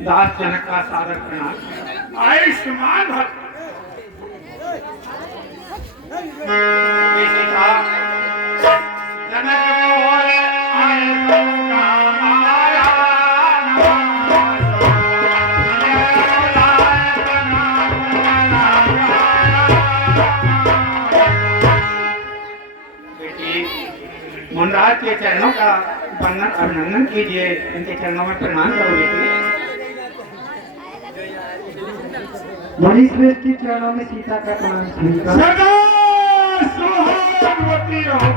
दास जनक का सादर प्रणाम। आयुष्मान भव। जनक मोर आयु माया मुनराज के चरणों का वंदन अभिनंदन कीजिए, इनके चरणों में प्रणाम करो बेटी। मणि श्रेष्ठ के चरणों में सीता का प्रणाम स्वीकार। सदा सुहागवती रहो।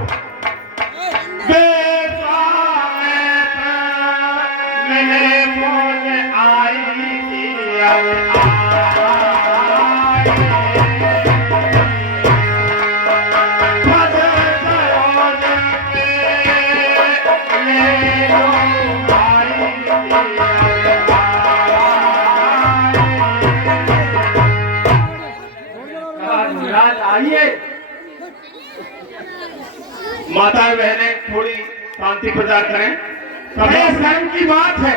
मेरे मोल आई आइए माता बहनें थोड़ी शांति प्रचार करें, समय स्वयं की बात है।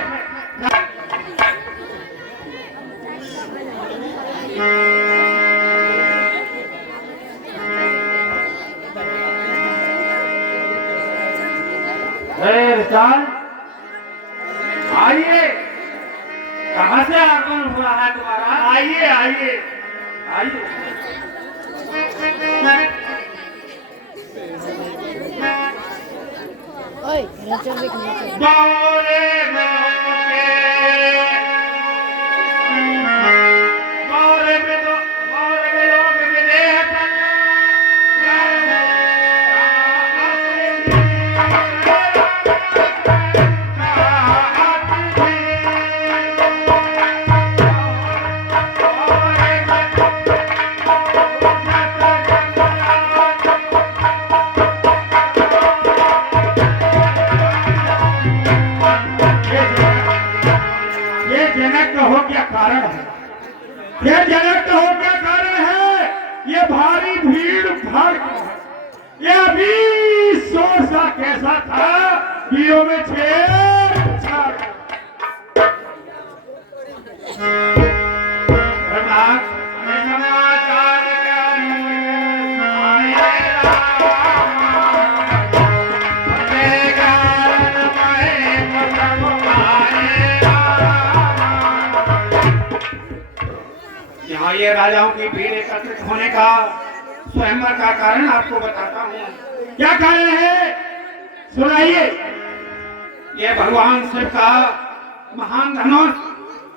रिचाल आइए, कहाँ से आगमन हुआ है तुम्हारा? आइए आइए आइए। बावरे में लोग विदेह ये जनक हो क्या कारण है? ये भारी भीड़ भाड़ ये अभी सोचा कैसा था दियो में यहाँ ये राजाओं की भीड़ एकत्रित होने का स्वयंवर का कारण आपको बताता हूँ। क्या कारण है? सुनाइए। ये भगवान शिव का महान धनुष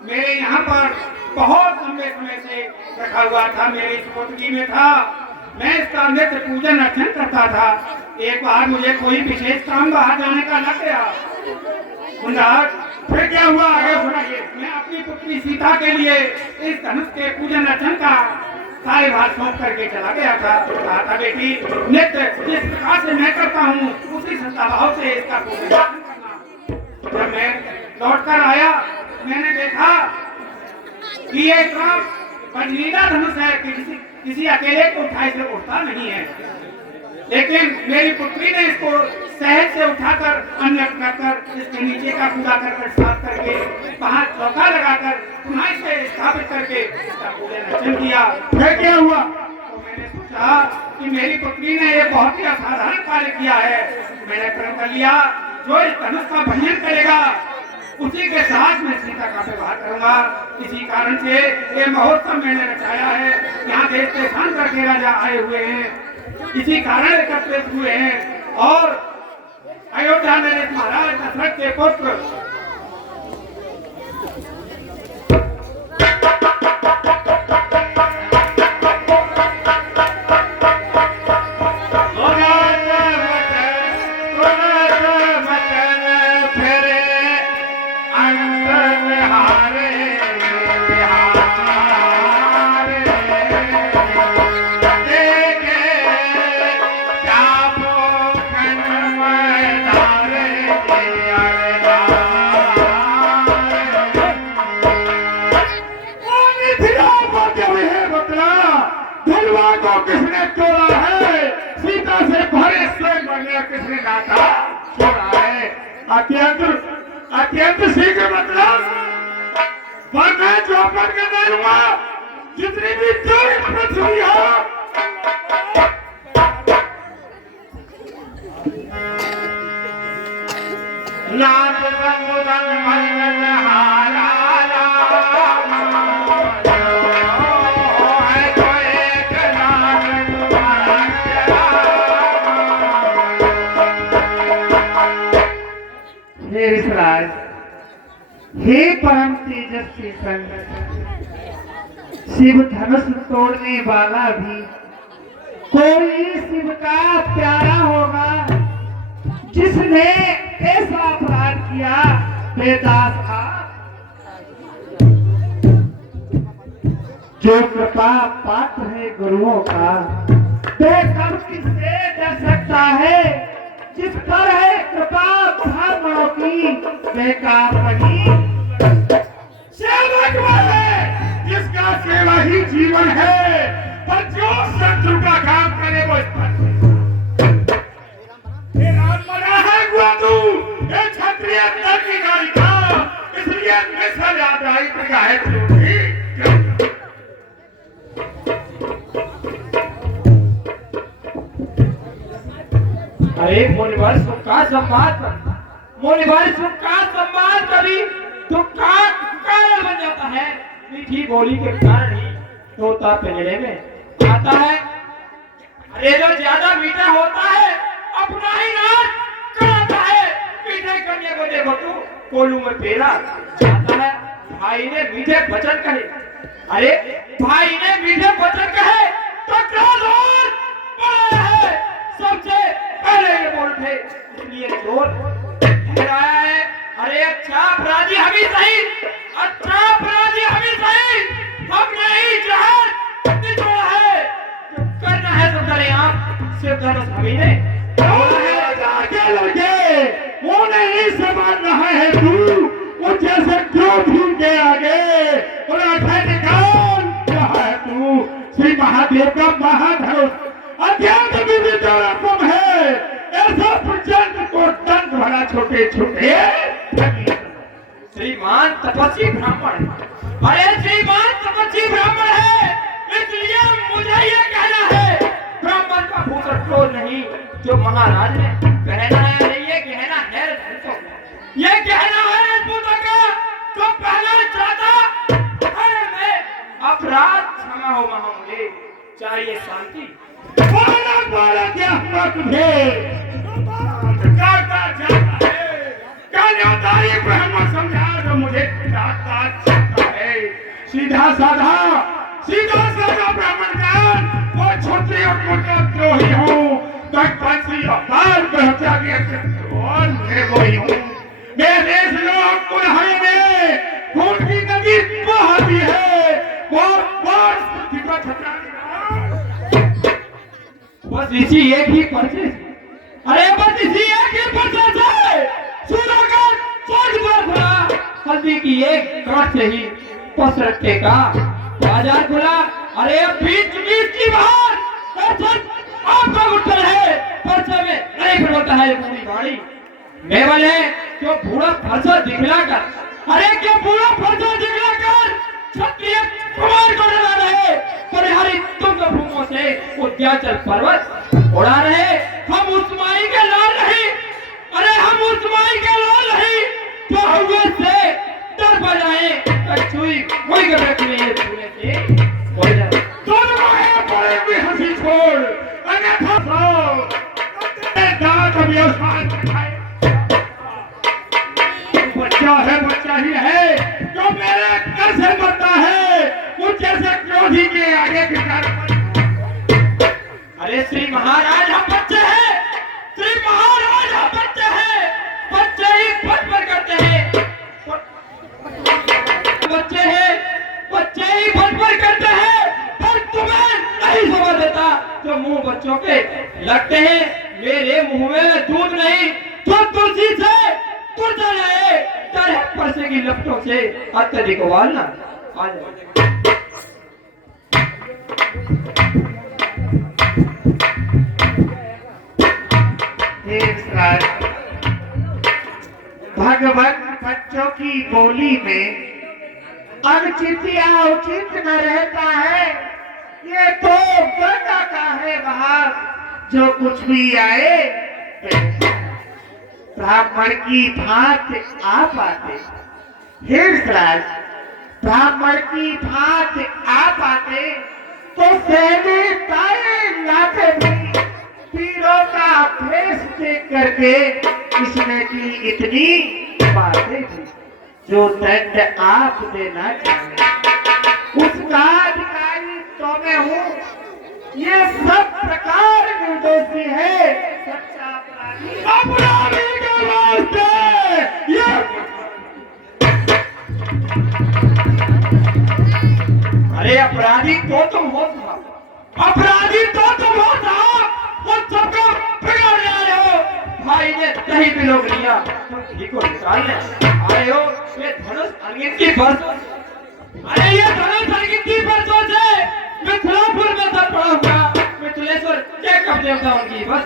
मेरे यहाँ पर बहुत लंबे समय से रखा हुआ था, मेरी सुपुत्री में था। मैं इसका नित्य पूजन अर्चन करता था। एक बार मुझे कोई विशेष काम बाहर जाने का लग गया। फिर क्या हुआ? आगे सुनाइए। मैं अपनी पुत्री सीता के लिए इस धनुष के पूजन अर्चन का कार्यभार सौंप करके चला गया था। कहा था बेटी, नित्य जिस प्रकार से मैं करता हूँ उसी श्रद्धा भाव से इसका पूजन अर्चन करना। जब मैं लौट कर आया मैंने देखा कि ये इतना बंजीदा धनुष है कि किसी अकेले को उठाए से उठता नहीं है। लेकिन मेरी पुत्री ने इसको सहज से उठाकर अन्य कर इसके नीचे का पूजा कर साफ करके वहां चौका लगाकर पुनः इसे स्थापित करके इसका पूजन अर्चन किया। फिर क्या हुआ? तो मैंने सोचा कि मेरी पुत्री ने ये बहुत ही असाधारण कार्य किया है। मैंने प्रण कर लिया जो इस धनुष का भजन करेगा उसी के साथ मैं सीता का व्यवहार करूंगा। इसी कारण से ये महोत्सव मैंने रचाया है। यहाँ देश के शान करके राजा आए हुए हैं, इसी कारण एकत्रित हुए हैं। और अयोध्या में महाराज दशरथ के पुत्र किसने तोड़ा है? सीता से भरे स्वयं बनने किसने लाता छोड़ा है? अत्यंत अत्यंत शीघ्र मतलब पर मैं चौपट के दे दूंगा जितनी भी तेरी पृथ्वी हो। नाथ संबुदन मंगल हारा हे विश्राज, हे परम तेजस्वी संत, शिव धनुष तोड़ने वाला भी कोई शिव का प्यारा होगा जिसने ऐसा अपराध किया। बेदास था जो कृपा पात्र है गुरुओं का, तो कब किससे डर सकता है। जिस पर है कृपा ब्राह्मणों की, बेकार बनी सेवक है जिसका सेवा ही जीवन है, पर जो शत्रु का काम करे वो मना है हुआ तू ये क्षत्रिय अधिकारी का, इसलिए मिश्र जाति का है तू ही। अरे मुनिवर का सम्मान, मुनिवर का सम्मान कभी तो कारण बन जाता है। मीठी बोली के कारण ही तोता पिंजरे में आता है। अरे जो ज्यादा मीठा होता है अपना ही नाच कराता है। मीठे कन्या को देखो तू कोलू में पेरा जाता है। भाई ने मीठे वचन कहे, अरे भाई ने मीठे वचन कहे तो क्रोध और बढ़ा है। सबसे पहले ये बोल थे, इसलिए चोर ठहराया है। अरे अच्छा अपराधी हम ही सही, अच्छा अपराधी हम ही सही, हम नहीं जहां निचोड़ा है। जो करना है तो करें आप, सिर्फ धनुष हमी ने आगे लगे वो नहीं समझ रहा है तू, वो जैसे क्रोधी के आगे और निकाल रहा है तू। श्री महादेव का महाधनुष अध्यात्म विचारात्मक है, ऐसा प्रचंड को दंड भरा छोटे छोटे। श्रीमान तपस्वी ब्राह्मण है। अरे श्रीमान तपस्वी ब्राह्मण है, इसलिए मुझे ये कहना है ब्राह्मण का भूषण क्रोध नहीं, जो महाराज ने कहना है। अरे ये कहना है ये कहना है राजपूतों का, जो पहले चाहता अरे मैं अपराध क्षमा हो मुझे चाहिए शांति। क्या मत करता जाता है, कन्यादारी ब्राह्मण समझा जो मुझे चाहता है। सीधा साधा ब्राह्मण ज्ञान वो क्षत्रिय द्रोही हूँ, पंथी अवतार हत्या के वही हूँ। मैं देश लोग कुल्हाड़ी में खून की नदी बहाती है, वो पृथ्वी पर छतरा बस इसी एक ही पर्चे, अरे बस इसी एक ही पर्चे से सूर्य का स्वर्ग द्वार खुला। हल्दी की एक गांठ से ही पसरट्टे का बाजार खुला। अरे बीच बीच की बाहर आपका उत्तर है पर्चे में नहीं खुलता है पूरी गाड़ी। मेवल है जो बूढ़ा फरसा दिखलाकर, अरे क्या बूढ़ा फरसा दिखलाकर क्षत्रिय कुमार को डरा रहे। परिहारी तुम भूमों से उद्याचल पर्वत उड़ा रहे। हम उस माई के लाल नहीं, अरे हम उस माई के लाल नहीं जो हुए से डर बजाए कछुई कोई गलत नहीं है पूरे से हो जाए। दोनों है बड़े भी हंसी छोड़ अन्यथा दांत व्यवसाय दिखाए। बच्चा ही है जो मेरे घर से मरता है, वो जैसे क्रोधी के आगे अरे श्री महाराज हम बच्चे हैं, श्री महाराज हम बच्चे हैं, बच्चे ही फटफट करते हैं, बच्चे हैं बच्चे ही फटफट करते हैं। पर तुम्हें नहीं समझ देता जो मुंह बच्चों के लगते हैं। मेरे मुंह में दूध नहीं जो तुलसी से तुरता जाए, तरह परसे की लपटों से अत्यधिक उबालना आ जाए। भगवान बच्चों की बोली में अनुचित या उचित न रहता है। ये तो गंगा का है बाहर, जो कुछ भी आए ब्राह्मण की भांत आप आते। हिरसराज ब्राह्मण की भांत आप आते तो सहने तारे लाते भी पीरों का भेष देख करके इसने की इतनी बातें थी। जो दंड आप देना चाहे उसका अधिकारी तो मैं हूँ। ये सब प्रकार निर्दोषी है, सच्चा अपराधी अपराधी के वास्ते ये अरे अपराधी तो तुम हो साहब, अपराधी तो तुम हो साहब, वो सबको बिगाड़ रहे हो। भाई ने दही भी लोग लिया तुम घी को निकालने आए हो। ये धनुष अनगिनती बरसों, अरे ये धनुष अनगिनती बरसों से मिथिलापुर में सब पड़ा हुआ। मिथिलेश्वर के कब्जे में था उनकी बस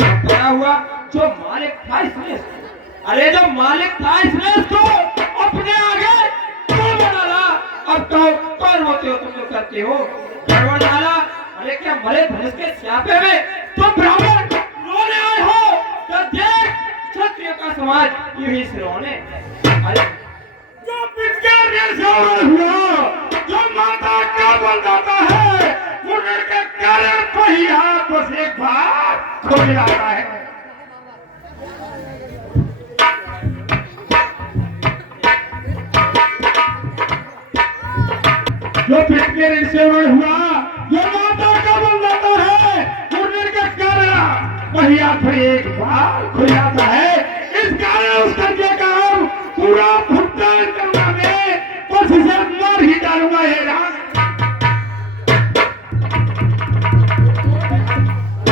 सब पड़ा हुआ। जो मालिक था इसने, अरे जो मालिक था इसने इसको अपने आगे क्यों डाला? अब कहो कौन होते हो तुम जो करते हो गड़बड़ डाला? अरे क्या मरे धनुष के स्यापे में तुम ब्राह्मण रोने आए हो? तो देख क्षत्रिय का समाज यही से रोने। अरे जो पिचकारी से हुआ, जो माता का बल जाता है, वो लड़के कारण को ही हाथों से एक बार खो जाता है। जो पिचकारी से हुआ, जो माता का बल जाता है, वो लड़के कारण वही हाथ एक बार खो जाता है। इस कारण उसका जो काम पूरा भुगतान करना मैं कोशिश मार ही डालूंगा। ये राम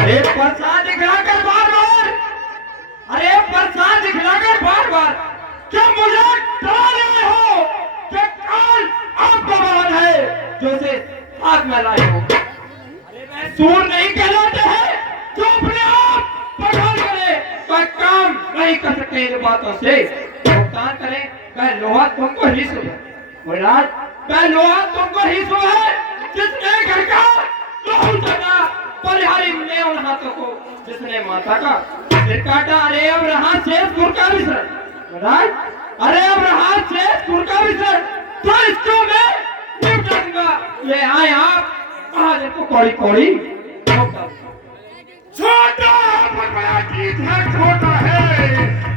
अरे प्रसाद दिखलाकर बार बार, अरे प्रसाद दिखलाकर बार बार क्या मुझे डरा रहे हो? क्या काल आपका बहन है जो से हाथ में लाए हो? अरे मैं सूर नहीं कहलाते हैं जो अपने आप पठान करे, पर काम नहीं कर सकते इन बातों से। भुगतान करें वह लोहा तुमको ही सुबह महाराज, वह लोहा तुमको ही सुबह जिसने घर का लोहू चढ़ा परिहारी ने उन हाथों को जिसने माता का सिर काटा। अरे अब रहा शेष सुर का विसरण महाराज, अरे अब रहा शेष सुर का विसरण, तो इसको मैं निपटा दूंगा। ले आए आप महाजन को कौड़ी कौड़ी छोटा पर बड़ा चीज है, छोटा है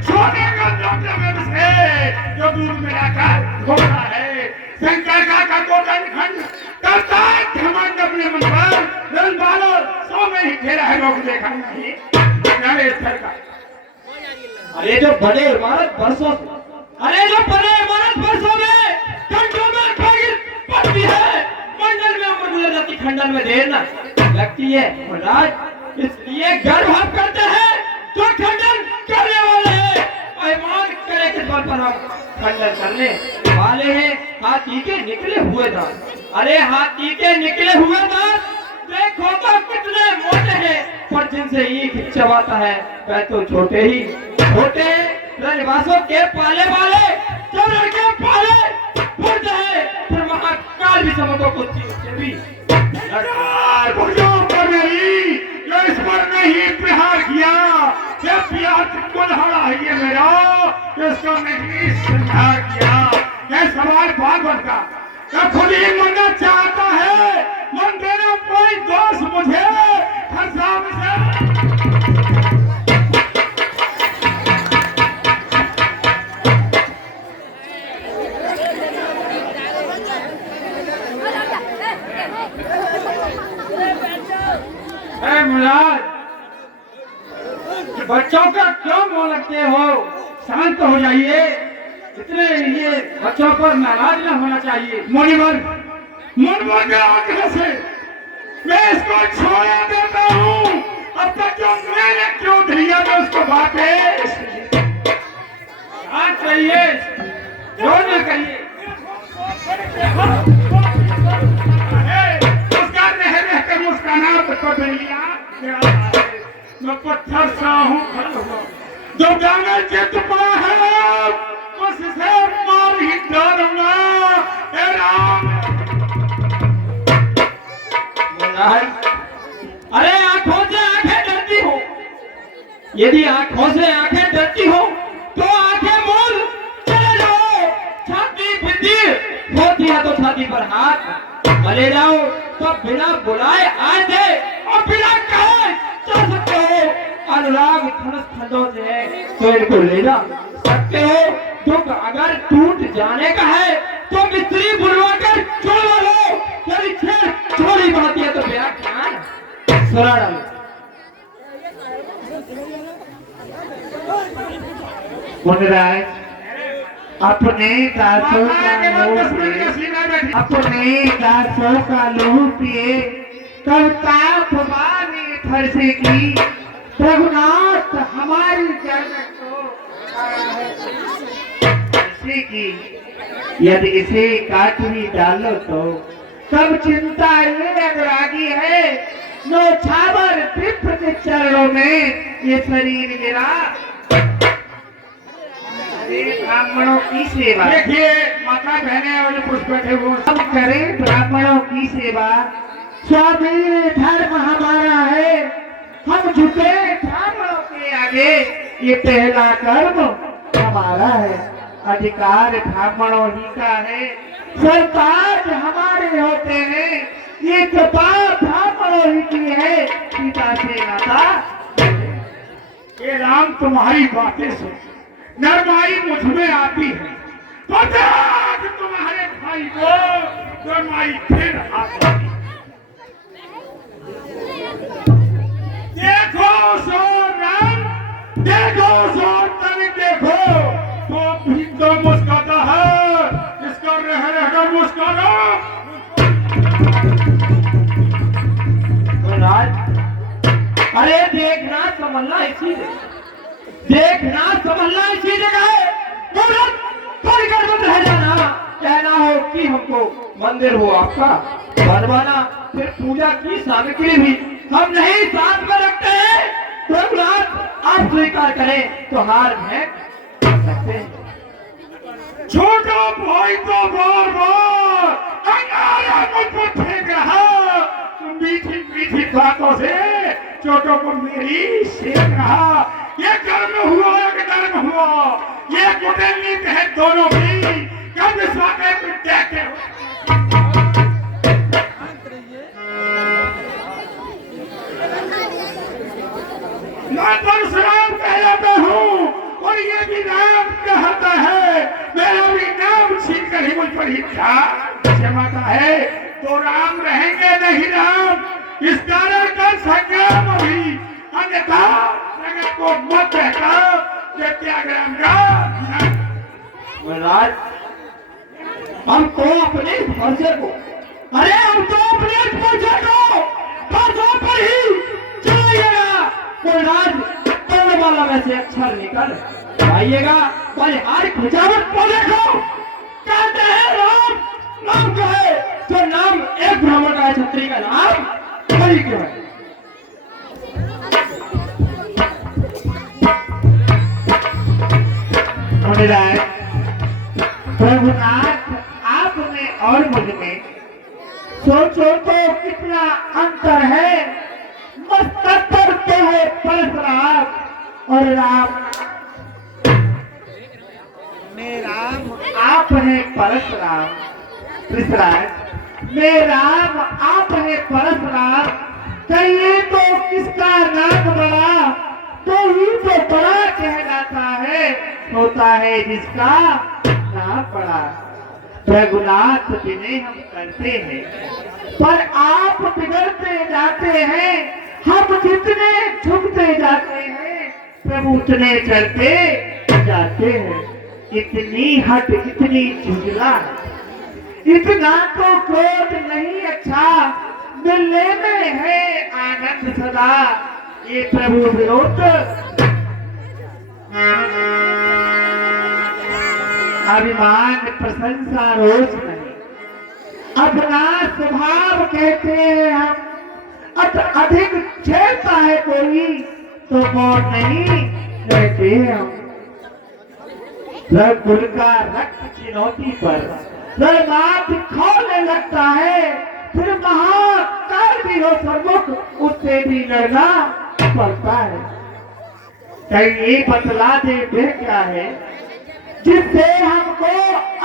छोटे का मतलब से जो दूर में आकर छोटा है। शंकर का गोटन खंड करता है घमंड अपने मन पर, रन बालो 100 में ही घेरा है, लोग देखा नहीं नरेश का। अरे जो बड़े इमारत बरसों से, अरे जो बड़े इमारत बरसों में घंटों में पड़ती है, मंडल में उम्र गुजर जाती, खंडन में देर न लगती है महाराज। इसलिए गर्व हम करते हैं जो खंडन करने वाले हैं, अभिमान करे किस बात पर हम खंडन करने वाले हैं। हाथी के निकले हुए दांत, अरे हाथी के निकले हुए दांत देखो तो कितने मोटे हैं, पर जिनसे ईख चबाता है वह तो छोटे ही छोटे हैं। रजवासों के पाले वाले जो लड़के पाले बुर्ज है, फिर महाकाल भी समझो कुछ से भी इस पर नहीं प्रहार किया, ये प्यार कुल्हाड़ा है ये मेरा, इसको नहीं समझा किया। ये सवाल भागवत का, ये खुद ही मरना चाहता है, मन देना कोई दोष मुझे फंसा मुझे। महाराज बच्चों का क्यों मुंह लगते हो? शांत हो जाइए, इतने ये बच्चों पर नाराज न होना चाहिए। मुनिवर मुनिवर के आग्रह से मैं इसको छोड़ा देता हूँ। अब तक जो मैंने क्यों दिया था उसको वापस शांत रहिए, जो न करिए। उसका रह रह कर मुस्कानात को लिया, मैं पत्थर सा हूँ जो गाना चित पड़ा है बस इसे मार ही डालूंगा। हे राम। अरे आंखों से आंखें डरती हो, यदि आंखों से आंखें डरती हो तो आंखें मूल चले जाओ। छाती बिंदी होती है तो छाती पर हाथ मले जाओ, तो बिना बुलाए आए थे और बिना कहे चल सकते हो। अनुराग धनुष खंडों से है तो इनको ले जा सकते हो। दुख अगर टूट जाने का है तो मिस्त्री बुलवा कर छोड़वा लो। यदि छेड़ छोड़ी बात है तो मेरा ख्याल सुना डालो। मुनिराज, अपने दासों का लोभ पिए, अपने दासों का लोभ पिए, कविता भवानी फरसे की। रघुनाथ हमारी जन्नत को फरसे की, यदि इसे काट ही डालो तो कब चिंता ये अनुरागी है। नौछावर विप्र के चरणों में ये शरीर गिरा। ब्राह्मणों की सेवा, देखिए माता बहने वाले पुरुष बैठे हुए हम करें ब्राह्मणों की सेवा। स्वामी धर्म हमारा है, हम झुके ब्राह्मणों के आगे। ये पहला कर्म हमारा है, अधिकार ब्राह्मणों ही का है। सरताज हमारे होते हैं, ये कृपा ब्राह्मणों ही की है। पिता से नाता। ये राम तुम्हारी बातें सुन, नरमाई मुझ में आती है। पता कि तुम्हारे भाई को नरमाई फिर आती है। देखो सो राम, देखो सो तभी देखो तो भी तो मुस्कुराता है। इसका रह रहकर मुस्कुराना। अरे देखना समझना इसी देखना समझना इसी जगह है। मुहूर्त तोड़कर मत रह जाना। कहना हो कि हमको मंदिर हो आपका बनवाना, फिर पूजा की सामग्री भी हम नहीं साथ में रखते हैं। रघुनाथ आप स्वीकार करें तो हार में सकते हैं। छोटा भाई तो बार बार अंगारा मुझ पर फेंक रहा। मीठी मीठी बातों से छोटों को मेरी सेक रहा। ये कर्म हुआ या धर्म हुआ, ये कुटनीति है दोनों की। कब इस वाक़े में देखते हो। मैं परशुराम कहलाता हूँ और ये भी नाम कहता है। मेरा भी नाम छीन कर ही मुझ पर ही जमाता है। तो राम रहेंगे नहीं राम, इस कारण का संग्राम अभी। अन्यथा जगत को मत कहता ये त्यागराम का। महाराज हम तो अपने फर्जे को, अरे हम तो अपने फर्जे को फर्जों पर ही चलाइएगा। महाराज पढ़ने वाला में से अक्षर निकल आइएगा। बलिहार खुजावट को देखो, कहते हैं राम नाम का है तो नाम एक ब्राह्मण का है, छत्री का नाम बलि क्यों है। मुनिराज, रघुनाथ आप में और मुझ में सोचो तो कितना अंतर है। मस्तक पर तो है परशुराम और राम में राम आप है परशुराम। में राम आप है परशुराम। कहिए तो किसका नाम बड़ा, तो ही तो बड़ा कहलाता है। होता है जिसका नाम बड़ा। रघुनाथ विनय हम करते हैं पर आप बिगड़ते जाते हैं। हम जितने झुकते जाते हैं प्रभु उतने चलते जाते हैं। इतनी हट इतनी झुंझला, इतना तो क्रोध नहीं अच्छा। मिलने में है आनंद सदा, ये प्रभु विरोध अभिमान प्रशंसा रोज नहीं। अपना स्वभाव कहते हैं हम, अधिक छेड़ता है कोई तो मौन नहीं कहते हैं हम। रघुकुल का रक्त चिन्हौती पर रणमात खोलने लगता है, फिर महाकाल भी हो प्रमुख, उससे भी लड़ना पड़ता है। कहीं ये बतला दे वे क्या है जिससे हमको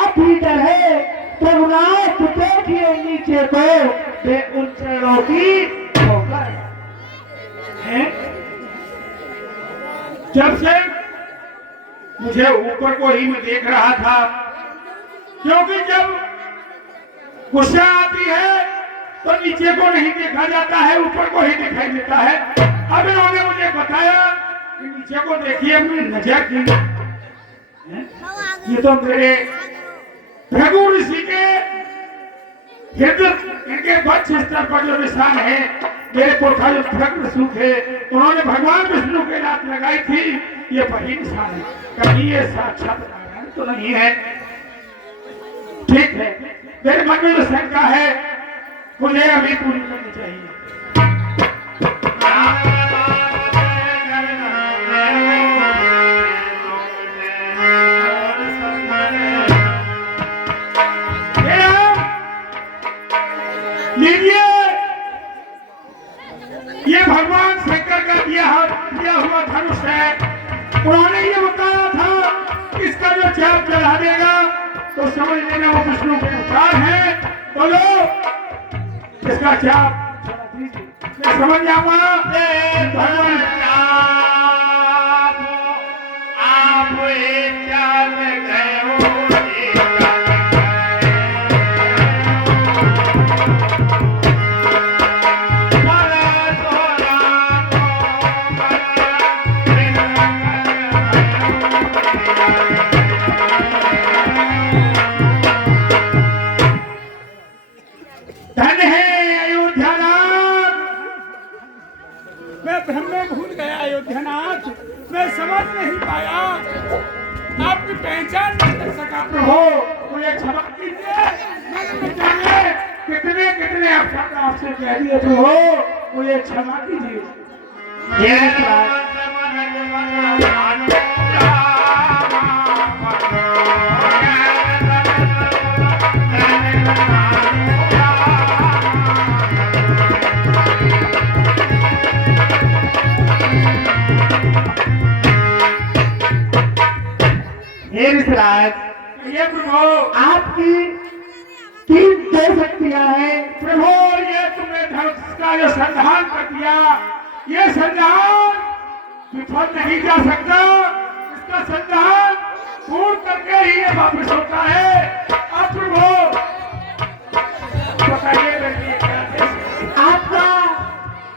अभी डर है। प्रभुनाथ देखिए नीचे को, वे उन चरणों की ठोकर हैं? जब से मुझे ऊपर को ही मैं देख रहा था, क्योंकि जब गुस्सा आती है तो नीचे को नहीं देखा जाता है, ऊपर को ही दिखाई देता है। अब इन्होंने मुझे बताया कि नीचे को देखिए, अपनी नजर की। ये तो मेरे भृगु ऋषि के हृदय, इनके वक्ष स्तर पर जो निशान है, मेरे पुरखा जो भृगु सूख है, उन्होंने भगवान विष्णु के रात लगाई थी, ये वही निशान है। कहीं ये साक्षात नारायण तो नहीं है? ठीक है, मेरे मन में जो शंका है मुझे अभी पूरी करनी चाहिए। लीजिए, ये भगवान शंकर का दिया हुआ धनुष है। उन्होंने ये बताया था इसका जो चाप चढ़ा देगा तो समझ लेना वो विष्णु के अवतार है। बोलो, इसका चाप चढ़ा दीजिए, मैं समझ जाऊंगा भगवान आप चाल गए हो। धन है अयोध्यानाथ, मैं भ्रम में भूल गया अयोध्यानाथ, मैं समझ नहीं पाया, आपकी पहचान नहीं कर सका। प्रभु मुझे क्षमा कीजिए, मैंने न जाने कितने कितने अवसर आपसे कह दिए। प्रभु मुझे क्षमा कीजिए। ऋषिराज, ये प्रभु आपकी तीन दो शक्तियां हैं। प्रभु, ये तुमने धनुष का जो संधान कर दिया, ये संधान विफल नहीं जा सकता। इसका संधान पूर्ण करके ही ये वापस होता है। अब प्रभु बताइए मेरे लिए क्या है? आपका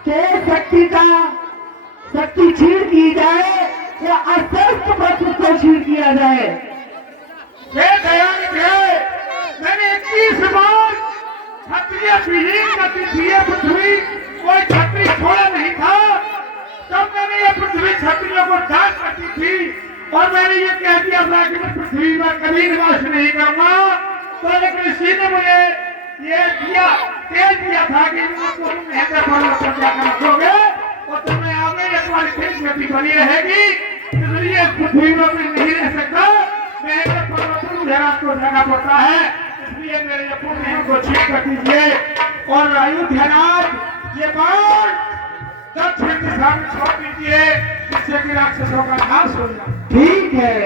तेज शक्ति का शक्ति छीन की जाए या अस्त्र पर उसको छीन किया जाए? हे दयानिधे, मैंने 21 बार क्षत्रिय विहीन गति थी ये पृथ्वी, कोई क्षत्रिय छोड़ा नहीं था। तब मैंने ये पृथ्वी क्षत्रियों को दान करती थी और मैंने ये कह दिया था कि मैं पृथ्वी में कभी निवास नहीं करूंगा। तो एक ऋषि ने मुझे ये दिया, तेज दिया था कि तुम महेंद्र पर्वत पर जाकर रखोगे और तुम्हें आगे एक बार फिर गति बनी रहेगी, इसलिए पृथ्वी में नहीं रह सकता। महेंद्र पर्वत पर मुझे आपको जाना पड़ता है, इसलिए मेरे ये पुण्य को छीन कर दीजिए और अयोध्यानाथ ये बाण दक्षिण दिशा में छोड़ दीजिए, जिससे कि राक्षसों का नाश हो जाए। ठीक है।